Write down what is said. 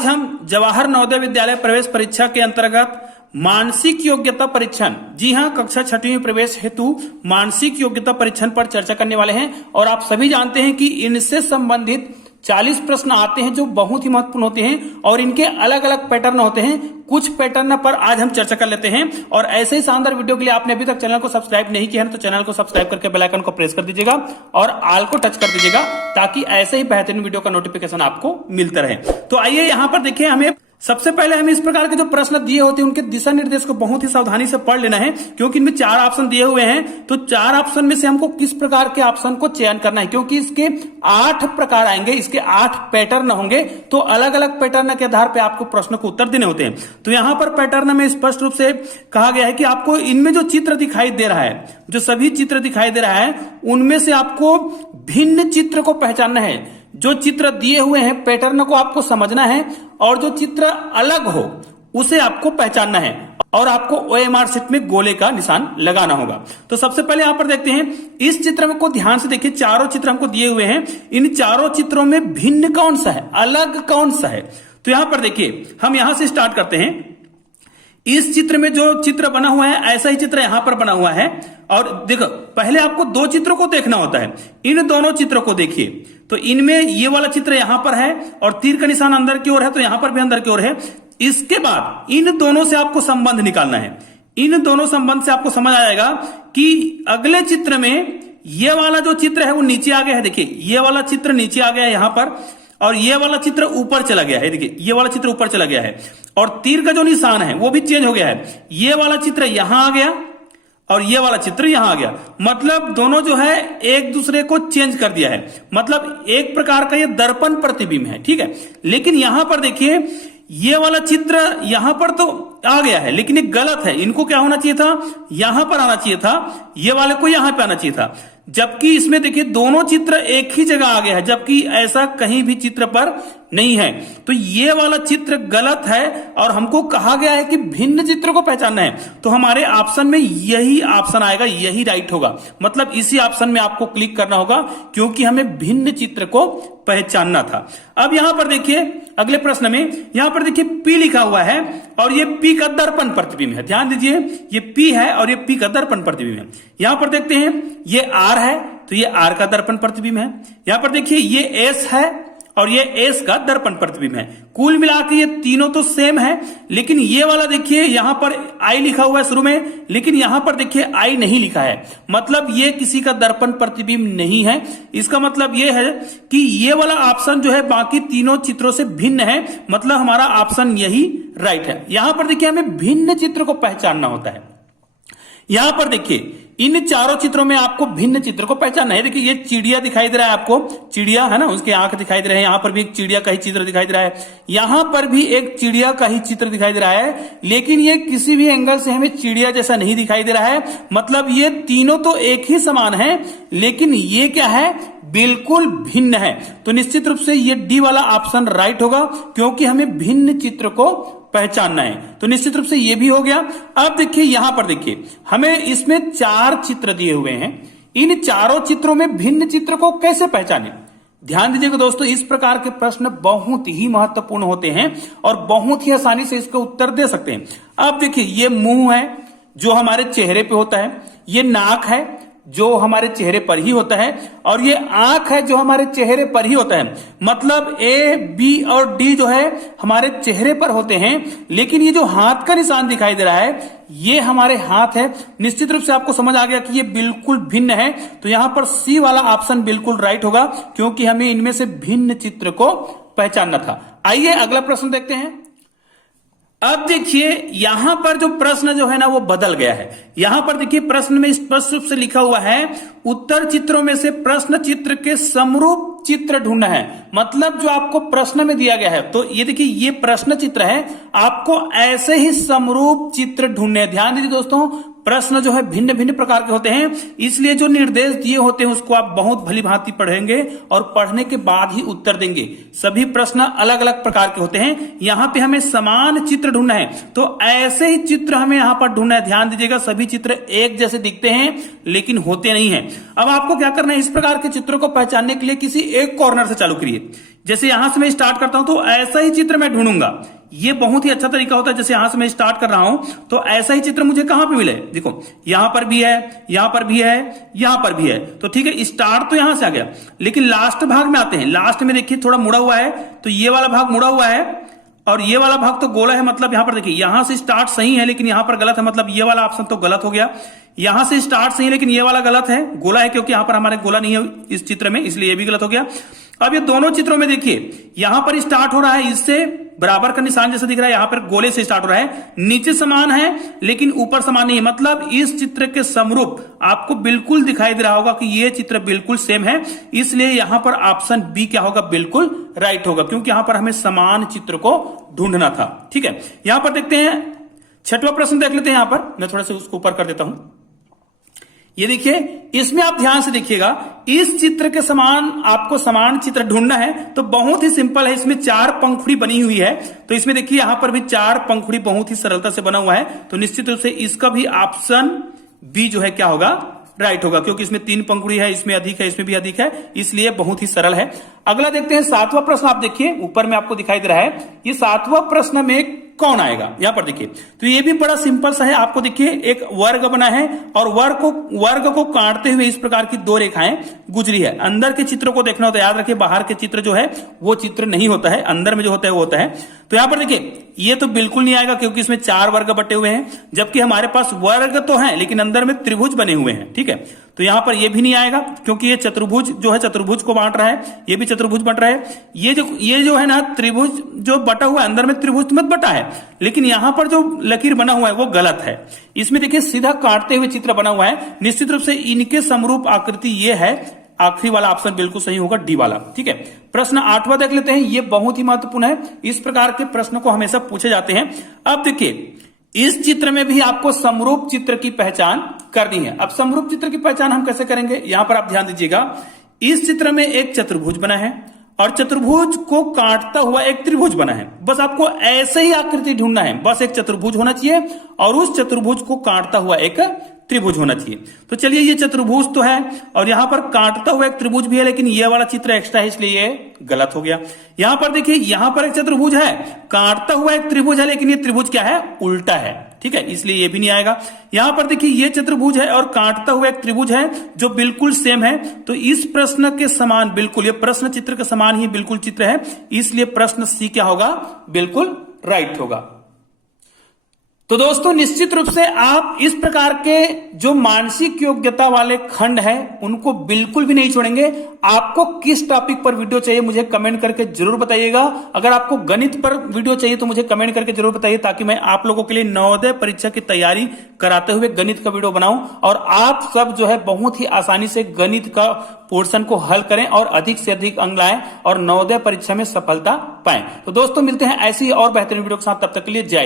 आज हम जवाहर नवोदय विद्यालय प्रवेश परीक्षा के अंतर्गत मानसिक योग्यता परीक्षण, जी हां, कक्षा छठी में प्रवेश हेतु मानसिक योग्यता परीक्षण पर चर्चा करने वाले हैं। और आप सभी जानते हैं कि इनसे संबंधित 40 प्रश्न आते हैं जो बहुत ही महत्वपूर्ण होते हैं और इनके अलग अलग पैटर्न होते हैं। कुछ पैटर्न पर आज हम चर्चा कर लेते हैं। और ऐसे ही शानदार वीडियो के लिए आपने अभी तक चैनल को सब्सक्राइब नहीं किया है तो चैनल को सब्सक्राइब करके बेल आइकन को प्रेस कर दीजिएगा और ऑल को टच कर दीजिएगा ताकि ऐसे ही बेहतरीन वीडियो का नोटिफिकेशन आपको मिलता रहे। तो आइए यहां पर देखिए, हमें सबसे पहले हमें इस प्रकार के जो प्रश्न दिए होते हैं उनके दिशा निर्देश को बहुत ही सावधानी से पढ़ लेना है, क्योंकि इनमें 4 ऑप्शन दिए हुए हैं। तो 4 ऑप्शन में से हमको किस प्रकार के ऑप्शन को चयन करना है, क्योंकि इसके 8 प्रकार आएंगे, इसके 8 पैटर्न होंगे। तो अलग अलग पैटर्न के आधार पर आपको प्रश्न को उत्तर देने होते हैं। तो यहां पर पैटर्न में स्पष्ट रूप से कहा गया है कि आपको इनमें जो चित्र दिखाई दे रहा है, जो सभी चित्र दिखाई दे रहा है, उनमें से आपको भिन्न चित्र को पहचानना है। जो चित्र दिए हुए हैं पैटर्न को आपको समझना है और जो चित्र अलग हो उसे आपको पहचानना है और आपको OMR शीट में गोले का निशान लगाना होगा। तो सबसे पहले यहां पर देखते हैं, इस चित्र को ध्यान से देखिए। चारों चित्र हमको दिए हुए हैं, इन चारों चित्रों में भिन्न कौन सा है, अलग कौन सा है। तो यहां पर देखिए, हम यहां से स्टार्ट करते हैं। इस चित्र में जो चित्र बना हुआ है ऐसा ही चित्र यहां पर बना हुआ है। और देखो, पहले आपको 2 चित्रों को देखना होता है। इन दोनों चित्रों को देखिए, तो इनमें ये वाला चित्र यहां पर है और तीर का निशान अंदर की ओर है, तो यहां पर भी अंदर की ओर है। इसके बाद इन दोनों से आपको संबंध निकालना है। इन दोनों संबंध से आपको समझ आएगा कि अगले चित्र में ये वाला जो चित्र है वो नीचे आ गया है। देखिए, ये वाला चित्र नीचे आ गया है यहां पर, और ये वाला चित्र ऊपर चला गया है। देखिए, ये वाला चित्र ऊपर चला गया है और तीर का जो निशान है वो भी चेंज हो गया है। ये वाला चित्र यहां आ गया और ये वाला चित्र यहां आ गया। मतलब दोनों जो है एक दूसरे को चेंज कर दिया है। मतलब एक प्रकार का ये दर्पण प्रतिबिंब है, ठीक है। लेकिन यहां पर देखिए, ये वाला चित्र यहां पर तो आ गया है, लेकिन ये गलत है। इनको क्या होना चाहिए था, यहां पर आना चाहिए था, ये वाले को यहां पे आना चाहिए था। जबकि इसमें देखिए दोनों चित्र एक ही जगह आ गया है, जबकि ऐसा कहीं भी चित्र पर नहीं है। तो ये वाला चित्र गलत है और हमको कहा गया है कि भिन्न चित्र को पहचानना है। तो हमारे ऑप्शन में यही ऑप्शन आएगा, यही राइट होगा। मतलब इसी ऑप्शन में आपको क्लिक करना होगा, क्योंकि हमें भिन्न चित्र को पहचानना था। अब यहां पर देखिए, अगले प्रश्न में यहां पर देखिए P लिखा हुआ है और ये P का दर्पण प्रतिबिंब है। ध्यान दीजिए, ये P है और ये P का दर्पण प्रतिबिंब है। यहां पर देखते हैं ये R है, तो ये R का दर्पण प्रतिबिंब है। यहां पर देखिए ये S है और ये S का दर्पण प्रतिबिंब है। कुल मिलाकर ये तीनों तो सेम है, लेकिन ये वाला देखिए यहां पर I लिखा हुआ है शुरू में, लेकिन यहां पर देखिए I नहीं लिखा है। मतलब ये किसी का दर्पण प्रतिबिंब नहीं है। इसका मतलब ये है कि ये वाला ऑप्शन जो है बाकी तीनों चित्रों से भिन्न है। मतलब हमारा ऑप्शन यही राइट है। यहां पर देखिए हमें भिन्न चित्र को पहचानना होता है। यहां पर देखिए, इन चारों चित्रों में आपको भिन्न चित्र को पहचानना है। देखिए, ये चिड़िया दिखाई दे रहा है आपको, चिड़िया है ना, उसके आंख दिखाई दे रहे हैं। यहां पर भी एक चिड़िया का ही चित्र दिखाई दे रहा है, यहां पर भी एक चिड़िया का ही चित्र दिखाई दे रहा है, लेकिन ये किसी भी एंगल से हमें चिड़िया जैसा नहीं दिखाई दे रहा है। मतलब ये तीनों तो एक ही समान है, लेकिन ये क्या है, बिल्कुल भिन्न है। तो निश्चित रूप से ये डी वाला ऑप्शन राइट होगा, क्योंकि हमें भिन्न चित्र को पहचानना है। तो निश्चित रूप से ये भी हो गया। अब देखिए, यहां पर देखिए, हमें इसमें 4 चित्र दिए हुए हैं। इन चारों चित्रों में भिन्न चित्र को कैसे पहचानें? ध्यान दीजिएगा दोस्तों, इस प्रकार के प्रश्न बहुत ही महत्वपूर्ण होते हैं और बहुत ही आसानी से इसका उत्तर दे सकते हैं। अब देखिए, ये मुंह है जो हमारे चेहरे पे होता है, ये नाक है जो हमारे चेहरे पर ही होता है, और ये आंख है जो हमारे चेहरे पर ही होता है। मतलब A, B और D जो है हमारे चेहरे पर होते हैं, लेकिन ये जो हाथ का निशान दिखाई दे रहा है ये हमारे हाथ है। निश्चित रूप से आपको समझ आ गया कि ये बिल्कुल भिन्न है। तो यहां पर C वाला ऑप्शन बिल्कुल राइट होगा, क्योंकि हमें इनमें से भिन्न चित्र को पहचानना था। आइए अगला प्रश्न देखते हैं। अब देखिए, यहां पर जो प्रश्न जो है ना वो बदल गया है। यहां पर देखिए, प्रश्न में स्पष्ट रूप से लिखा हुआ है, उत्तर चित्रों में से प्रश्न चित्र के समरूप चित्र ढूंढना है। मतलब जो आपको प्रश्न में दिया गया है, तो ये देखिए ये प्रश्न चित्र है, आपको ऐसे ही समरूप चित्र ढूंढने हैं। ध्यान दीजिए दोस्तों, प्रश्न जो है भिन्न भिन्न प्रकार के होते हैं, इसलिए जो निर्देश दिए होते हैं उसको आप बहुत भली भांति पढ़ेंगे और पढ़ने के बाद ही उत्तर देंगे। सभी प्रश्न अलग अलग प्रकार के होते हैं। यहां पे हमें समान चित्र ढूंढना है, तो ऐसे ही चित्र हमें यहां पर ढूंढना है। ध्यान दीजिएगा, सभी चित्र एक जैसे दिखते हैं लेकिन होते नहीं है। अब आपको क्या करना है, इस प्रकार के चित्रों को पहचानने के लिए किसी एक कॉर्नर से चालू करिए। जैसे यहां से मैं स्टार्ट करता हूं तो ऐसा ही चित्र मैं ढूंढूंगा। ये बहुत ही अच्छा तरीका होता है। जैसे यहां से मैं स्टार्ट कर रहा हूं तो ऐसा ही चित्र मुझे कहां पे मिले, देखो यहां पर भी है, यहां पर भी है, यहां पर भी है। तो ठीक है, स्टार्ट तो यहां से आ गया, लेकिन लास्ट भाग में आते हैं। लास्ट में देखिए थोड़ा मुड़ा हुआ है, तो ये वाला भाग मुड़ा हुआ है और ये वाला भाग तो गोला है। मतलब यहां पर देखिए, यहां से स्टार्ट सही है लेकिन यहां पर गलत है, मतलब ये वाला ऑप्शन तो गलत हो गया। यहां से स्टार्ट सही है लेकिन ये वाला गलत है, गोला है, क्योंकि यहां पर हमारे गोला नहीं है इस चित्र में, इसलिए ये भी गलत हो गया। अब ये दोनों चित्रों में देखिए, यहां पर स्टार्ट हो रहा है इससे बराबर का निशान जैसा दिख रहा है, यहां पर गोले से स्टार्ट हो रहा है, नीचे समान है लेकिन ऊपर समान नहीं है। मतलब इस चित्र के समरूप आपको बिल्कुल दिखाई दे रहा होगा कि ये चित्र बिल्कुल सेम है, इसलिए यहां पर ऑप्शन बी क्या होगा, बिल्कुल राइट होगा, क्योंकि यहां पर हमें समान चित्र को ढूंढना था। ठीक है, यहां पर देखते हैं, छठवां प्रश्न देख लेते हैं। यहां पर मैं थोड़ा सा उसको ऊपर कर देता हूं। ये देखिए, इसमें आप ध्यान से देखिएगा, इस चित्र के समान आपको समान चित्र ढूंढना है तो बहुत ही सिंपल है। इसमें 4 पंखुड़ी बनी हुई है, तो इसमें देखिए यहां पर भी 4 पंखुड़ी बहुत ही सरलता से बना हुआ है, तो निश्चित रूप से इसका भी ऑप्शन बी जो है क्या होगा, राइट होगा, क्योंकि इसमें 3 पंखुड़ी है, इसमें अधिक है, इसमें भी अधिक है, इसलिए बहुत ही सरल है। अगला देखते हैं 7वां प्रश्न। आप देखिए ऊपर में आपको दिखाई दे रहा है, ये 7वां प्रश्न में कौन आएगा, यहां पर देखिए। तो ये भी बड़ा सिंपल सा है। आपको देखिए एक वर्ग बना है और वर्ग को काटते हुए इस प्रकार की 2 रेखाएं गुजरी है। अंदर के चित्र को देखना होता है, याद रखिए बाहर के चित्र जो है वो चित्र नहीं होता है, अंदर में जो होता है वो होता है। तो यहां पर देखिए ये तो बिल्कुल नहीं आएगा क्योंकि इसमें 4 वर्ग बटे हुए हैं, जबकि हमारे पास वर्ग तो है लेकिन अंदर में त्रिभुज बने हुए हैं। ठीक है, तो यहां पर ये भी नहीं आएगा क्योंकि ये चतुर्भुज जो है चतुर्भुज को बांट रहा है, ये भी चतुर्भुज बट रहा है। ये जो है ना त्रिभुज जो बटा हुआ है, अंदर में त्रिभुज मत बटा है, लेकिन यहां पर जो लकीर बना हुआ है वो गलत है। इसमें देखिए सीधा काटते हुए चित्र बना हुआ है, निश्चित रूप से इनके समरूप आकृति ये है। आखिरी वाला ऑप्शन बिल्कुल सही होगा, डी वाला। ठीक है, प्रश्न 8वां देख लेते हैं। ये बहुत ही महत्वपूर्ण है, इस प्रकार के प्रश्न को हमेशा पूछे जाते हैं। अब देखिए इस चित्र में भी आपको समरूप चित्र की पहचान करनी है। अब समरूप चित्र की पहचान हम कैसे करेंगे, यहां पर आप ध्यान दीजिएगा। इस चित्र में एक चतुर्भुज बना है और चतुर्भुज को काटता हुआ एक त्रिभुज बना है। बस आपको ऐसे ही आकृति ढूंढना है, बस एक चतुर्भुज होना चाहिए और उस चतुर्भुज को काटता हुआ एक त्रिभुज होना चाहिए। तो चलिए ये चतुर्भुज तो है और यहां पर काटता हुआ एक त्रिभुज भी है, लेकिन ये वाला चित्र एक्स्ट्रा है इसलिए ये गलत हो गया। यहां पर देखिए, यहां पर एक चतुर्भुज है, काटता हुआ एक त्रिभुज है, लेकिन ये त्रिभुज क्या है, उल्टा है। ठीक है, इसलिए ये भी नहीं आएगा। यहां पर देखिए ये चतुर्भुज है और काटता हुआ एक त्रिभुज है जो बिल्कुल सेम है, तो इस प्रश्न के समान बिल्कुल, ये प्रश्न चित्र के समान ही बिल्कुल चित्र है, इसलिए प्रश्न सी क्या होगा, बिल्कुल राइट होगा। तो दोस्तों निश्चित रूप से आप इस प्रकार के जो मानसिक योग्यता वाले खंड हैं उनको बिल्कुल भी नहीं छोड़ेंगे। आपको किस टॉपिक पर वीडियो चाहिए मुझे कमेंट करके जरूर बताइएगा। अगर आपको गणित पर वीडियो चाहिए तो मुझे कमेंट करके जरूर बताइए, ताकि मैं आप लोगों के लिए नवोदय परीक्षा की तैयारी कराते हुए गणित का वीडियो बनाऊं और आप सब जो है बहुत ही आसानी से गणित का पोर्शन को हल करें और अधिक से अधिक अंक लाएं और नवोदय परीक्षा में सफलता पाएं। तो दोस्तों मिलते हैं ऐसी और बेहतरीन वीडियो के साथ, तब तक के लिए जय।